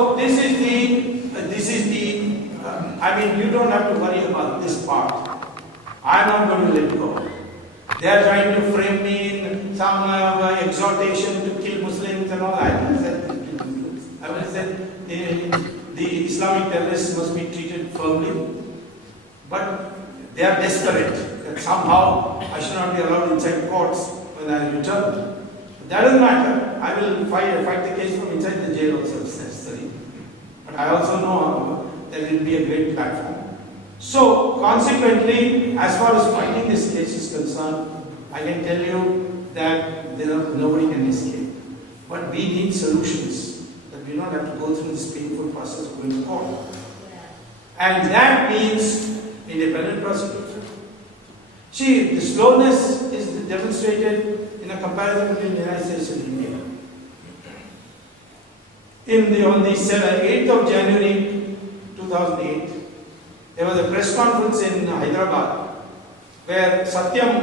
So this is the, I mean, you don't have to worry about this part. I'm not going to let go. They are trying to frame me in some exhortation to kill Muslims and all. I haven't said to kill Muslims. I haven't said the Islamic terrorists must be treated firmly. But they are desperate that somehow I should not be allowed inside courts when I return. That doesn't matter. I will fight the case from inside the jail also if necessary. But I also know that it will be a great platform. So, consequently, as far as fighting this case is concerned, I can tell you that nobody can escape. But we need solutions, that we don't have to go through this painful process of going to court. And that means independent prosecution. See, the slowness is demonstrated in a comparison between the United States and India. On the 8th of January 2008, there was a press conference in Hyderabad where Satyam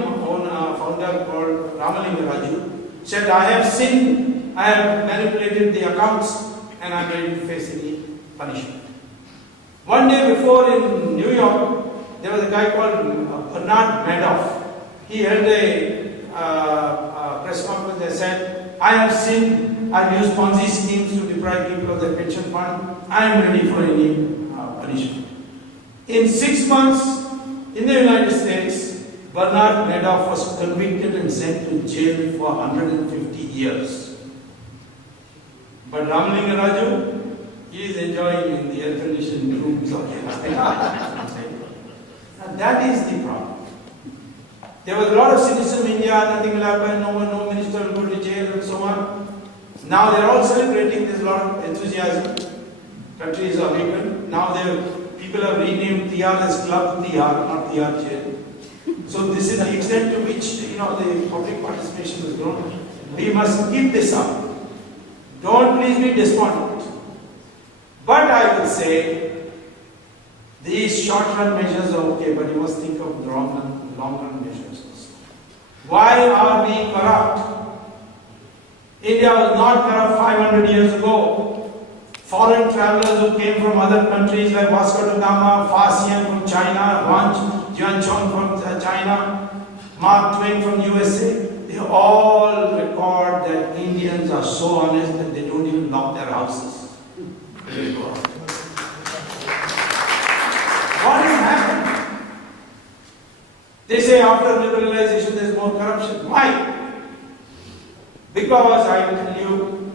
founder called Ramalinga Raju said, I have sinned, I have manipulated the accounts and I am ready to face any punishment. One day before in New York, there was a guy called Bernard Madoff. He held a press conference and said, I have sinned, I have used Ponzi schemes to deprive people of their pension fund, I am ready for any punishment. In 6 months, in the United States, Bernard Madoff was convicted and sent to jail for 150 years. But Ramalinga Raju, he is enjoying in the air-conditioned rooms of the And that is the problem. There was a lot of cynicism in India, nothing will happen, no minister will go to jail and so on. Now they are all celebrating, there's a lot of enthusiasm. Countries are awakened. Now people have renamed Tihar as Club Tihar, not Tihar Jail. So this is the extent to which the public participation has grown. We must keep this up. Don't please be despondent. But I will say, these short-run measures are okay, but you must think of long-run measures also. Why are we corrupt? India was not corrupt 500 years ago. Foreign travelers who came from other countries like Vasco da Gama, Fa from China, Wang Jianchong from China, Mark Twain from USA, they all record that Indians are so honest that they don't even lock their houses. What has happened? They say after liberalization there is more corruption. Why? Because I will tell you,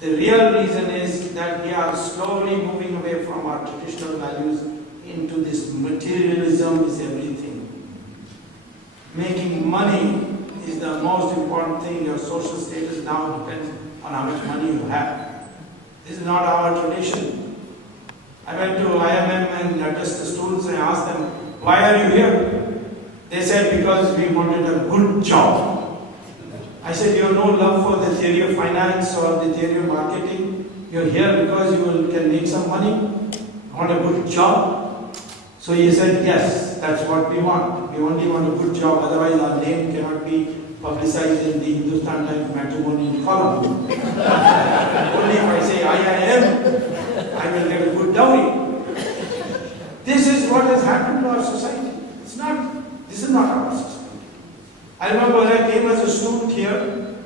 the real reason is that we are slowly moving away from our traditional values into this materialism is everything. Making money is the most important thing. Your social status now depends on how much money you have. This is not our tradition. I went to IMM and addressed the students and asked them, why are you here? They said, because we wanted a good job. I said, you have no love for the theory of finance or the theory of marketing. You're here because you can make some money. Want a good job? So he said, yes, that's what we want. We only want a good job, otherwise our name cannot be publicized in the Hindustan Times matrimonial column. Only if I say IIM, I will get a good dowry. This is what has happened to our society. This is not our society. I remember when I came as a student here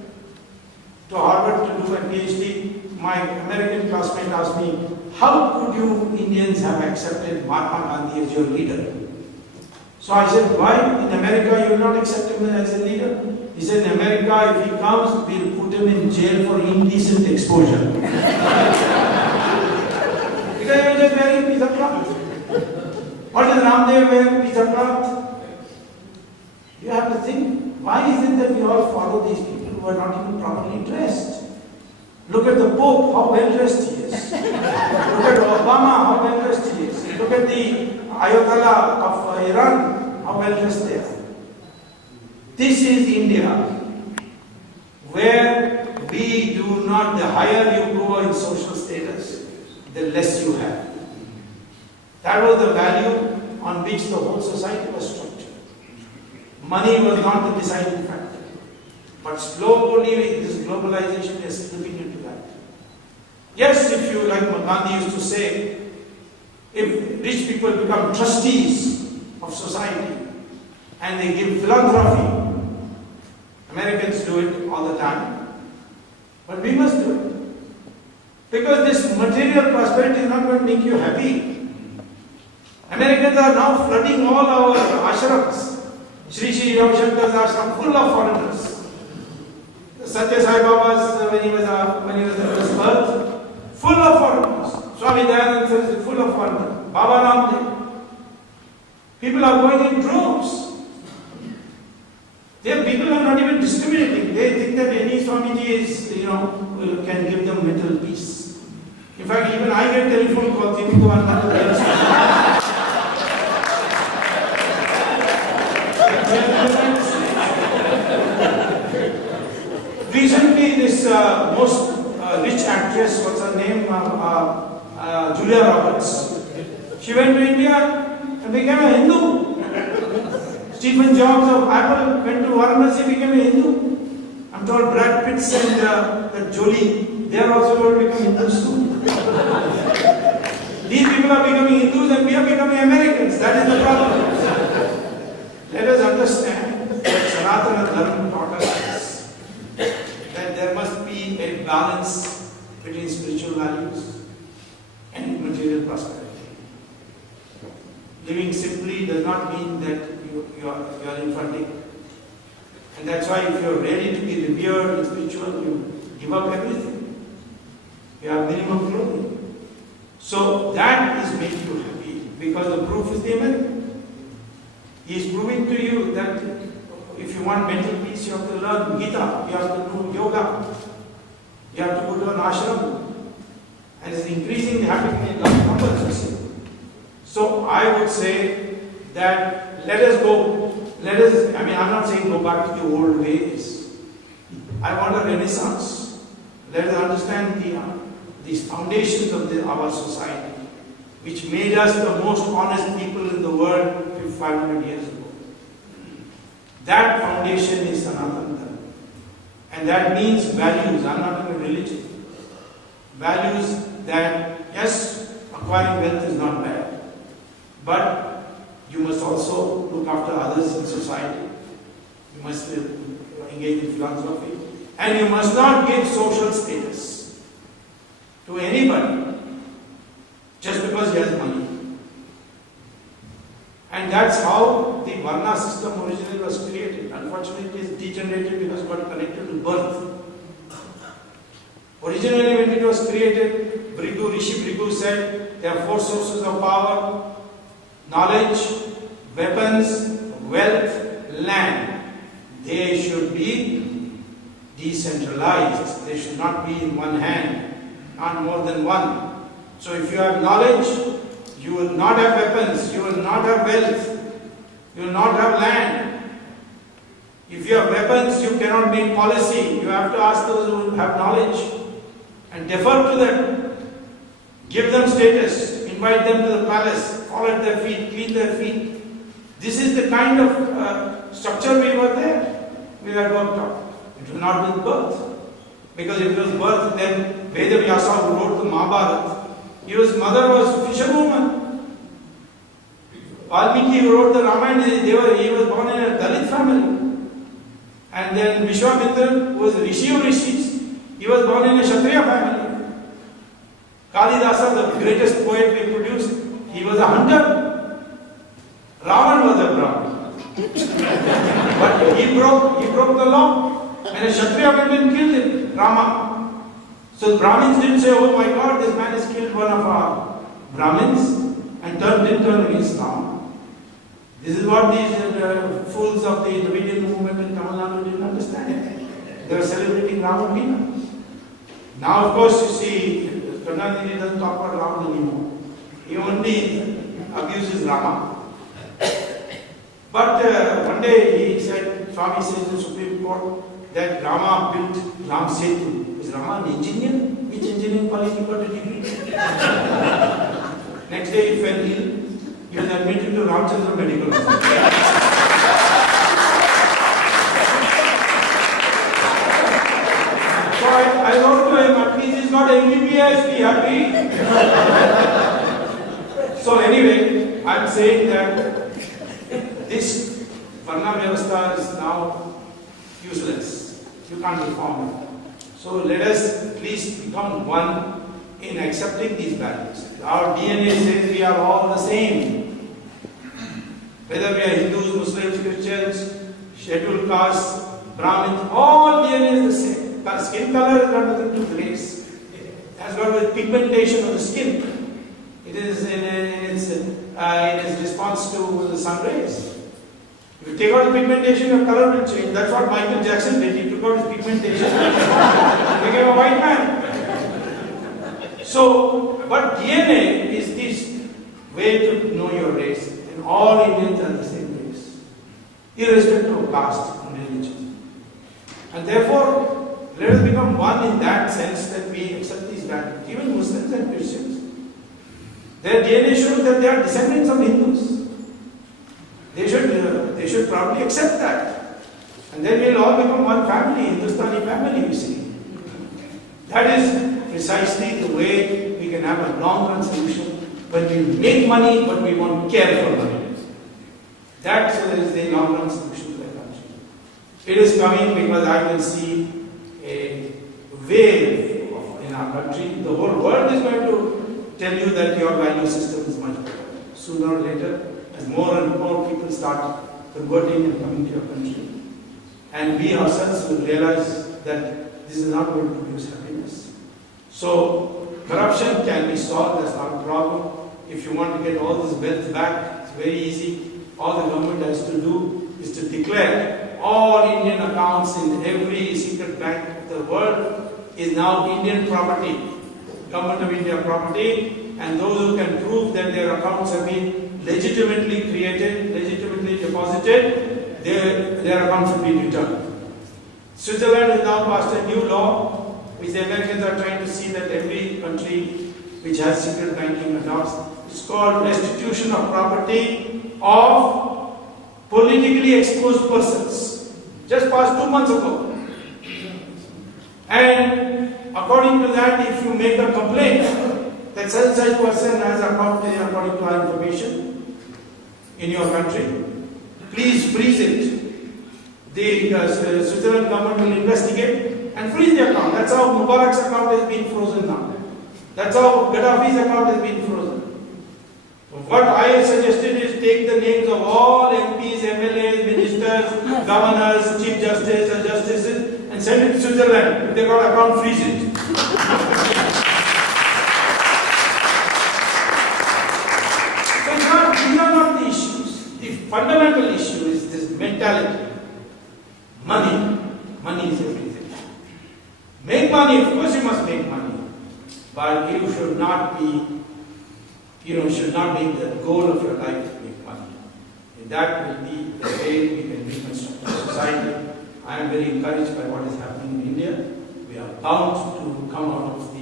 to Harvard to do a PhD, my American classmate asked me, how could you Indians have accepted Mahatma Gandhi as your leader? So I said, why? In America you will not accept him as a leader? He said, in America if he comes, we'll put him in jail for indecent exposure. Because he was just wearing a piece of cloth. What is Ramdev wearing a piece of cloth? You have to think, why is it that we all follow these people who are not even properly dressed? Look at the Pope, how well dressed he is. Look at Obama, how well dressed he is. Look at the Ayatollah of Iran, how well dressed they are. This is India, where we do not, the higher you go in social status, the less you have. That was the value on which the whole society was structured. Money was not the deciding factor. But slowly this globalization is slipping into that. Yes, if you, like Gandhi used to say, if rich people become trustees of society and they give philanthropy, Americans do it all the time, but we must do it. Because this material prosperity is not going to make you happy. Americans are now flooding all our ashrams. Sri Sri Ravi Shankar's ashram full of foreigners. Satya Sai Baba's, when he was at his birth, full of foreigners. Swami Dayananda is full of foreigners. Baba Ramdev. People are going in droves. People are not even discriminating. They think that any Swamiji is, can give them mental peace. In fact, even I get telephone calls, even though I'm not a recently, this most rich actress, what's her name? Julia Roberts. She went to India and became a Hindu. Stephen Jobs of Apple went to Varanasi, became a Hindu. I'm told Brad Pitt and Jolie, they are also going to become Hindus soon. These people are becoming Hindus and we are becoming Americans. That is the problem. Let us understand that Sanatana Dharma taught us that there must be a balance between spiritual values and material prosperity. Living simply does not mean that you are infantic. And that's why if you are ready to be revered and spiritual, you give up everything. You have minimum clothing. So that is making you happy because the proof is the American. He is proving to you that if you want mental peace, you have to learn Gita, you have to do yoga, you have to go to an ashram, and it's increasing the happiness in large numbers. So I would say that let us go, I'm not saying go back to the old ways. I want a renaissance. Let us understand these foundations of our society, which made us the most honest people in the world 500 years ago. That foundation is Sanatana Dharma. And that means values. I'm not in a religion. Values that, yes, acquiring wealth is not bad. But you must also look after others in society. You must engage in philanthropy. And you must not give social status to anybody just because he has money. And that's how the Varna system originally was created. Unfortunately, it is degenerated because it got connected to birth. Originally, when it was created, Rishi Bhrigu said there are 4 sources of power: knowledge, weapons, wealth, land. They should be decentralized. They should not be in one hand, not more than one. So if you have knowledge, you will not have weapons, you will not have wealth, you will not have land. If you have weapons, you cannot make policy. You have to ask those who have knowledge and defer to them. Give them status, invite them to the palace, fall at their feet, clean their feet. This is the kind of structure we were there. We had worked out. It was not with birth. Because if it was birth, then Veda Vyasa, who wrote the Mahabharata, his mother was fisherwoman. Valmiki, who wrote the Ramayana, he was born in a Dalit family. And then Vishwamitra, who was Rishi of Rishis, he was born in a Kshatriya family. Kalidasa, the greatest poet we produced, he was a hunter. Ravan was a Brahmin. But he broke the law. And a Kshatriya went and killed him, Rama. So Brahmins didn't say, oh my God, this man has killed one of our Brahmins and didn't turn against Rama. This is what these fools of the Dravidian movement in Tamil Nadu didn't understand. They were celebrating Ramayana. Now, of course, you see, Gandhi doesn't talk about Rama anymore. He only abuses Rama. But one day he said, Swami says in the Supreme Court, that Rama built Ram Setu. Is Rama an engineer? Which engineering college he got a degree? Next day he fell ill. He was admitted to Ramchandra Medical Hospital. So I wrote to him, at least he's got MBBS. UPIs, be happy. So anyway, I'm saying that this Varna Vyavastha is now useless. You can't reform it. So let us at least become one in accepting these values. Our DNA says we are all the same. Whether we are Hindus, Muslims, Christians, scheduled castes, Brahmins, all DNA is the same. Skin color has got nothing to do with race. It has got with pigmentation of the skin. It is in its response to the sun rays. If you take out the pigmentation, your color will change. That's what Michael Jackson did. He took out his pigmentation and became a white man. So, but DNA is this way to know your race. And all Indians are the same race, irrespective of caste and religion. And therefore, let us become one in that sense that we accept these values. Even Muslims and Christians. Their DNA shows that they are descendants of Hindus. They should probably accept that. And then we'll all become one family, Hindustani family, you see. That is precisely the way we can have a long-run solution when we make money but we won't care for money. That is the long-run solution to the country. It is coming because I can see a wave in our country. The whole world is going to tell you that your value system is much better. Sooner or later, as more and more people start converting and coming to your country, and we ourselves will realize that this is not going to produce happiness. So, corruption can be solved, that's not a problem. If you want to get all this wealth back, it's very easy. All the government has to do is to declare all Indian accounts in every secret bank of the world is now Indian property, Government of India property, and those who can prove that their accounts have been legitimately created, legitimately deposited, their accounts will be returned. Switzerland has now passed a new law, which the Americans are trying to see that every country which has secret banking adopts. It's called restitution of property of politically exposed persons. Just passed 2 months ago. And according to that, if you make a complaint that such person has account according to our information in your country, please freeze it. The Switzerland government will investigate and freeze the account. That's how Mubarak's account has been frozen now. That's how Gaddafi's account has been frozen. What I suggested is take the names of all MPs, MLAs, ministers, governors, chief justice, and justices and send it to Switzerland. If they got account, freeze it. So these are not the issues. The fundamental issue is this mentality. Money. Money is everything. Make money, of course you must make money. But you should not be, should not make the goal of your life to make money. And that will be the way we can reconstruct our society. I am very encouraged by what is happening in India. We are bound to come out of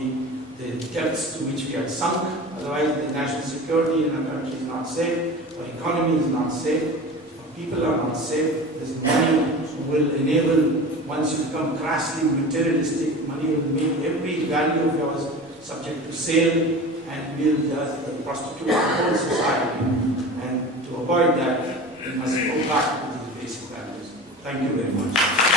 the depths to which we had sunk. Otherwise, the national security in our country is not safe, our economy is not safe, our people are not safe. This money will enable, once you become crassly materialistic, money will make every value of yours subject to sale and will just prostitute the whole society. And to avoid that, we must go back to these basic values. Thank you very much.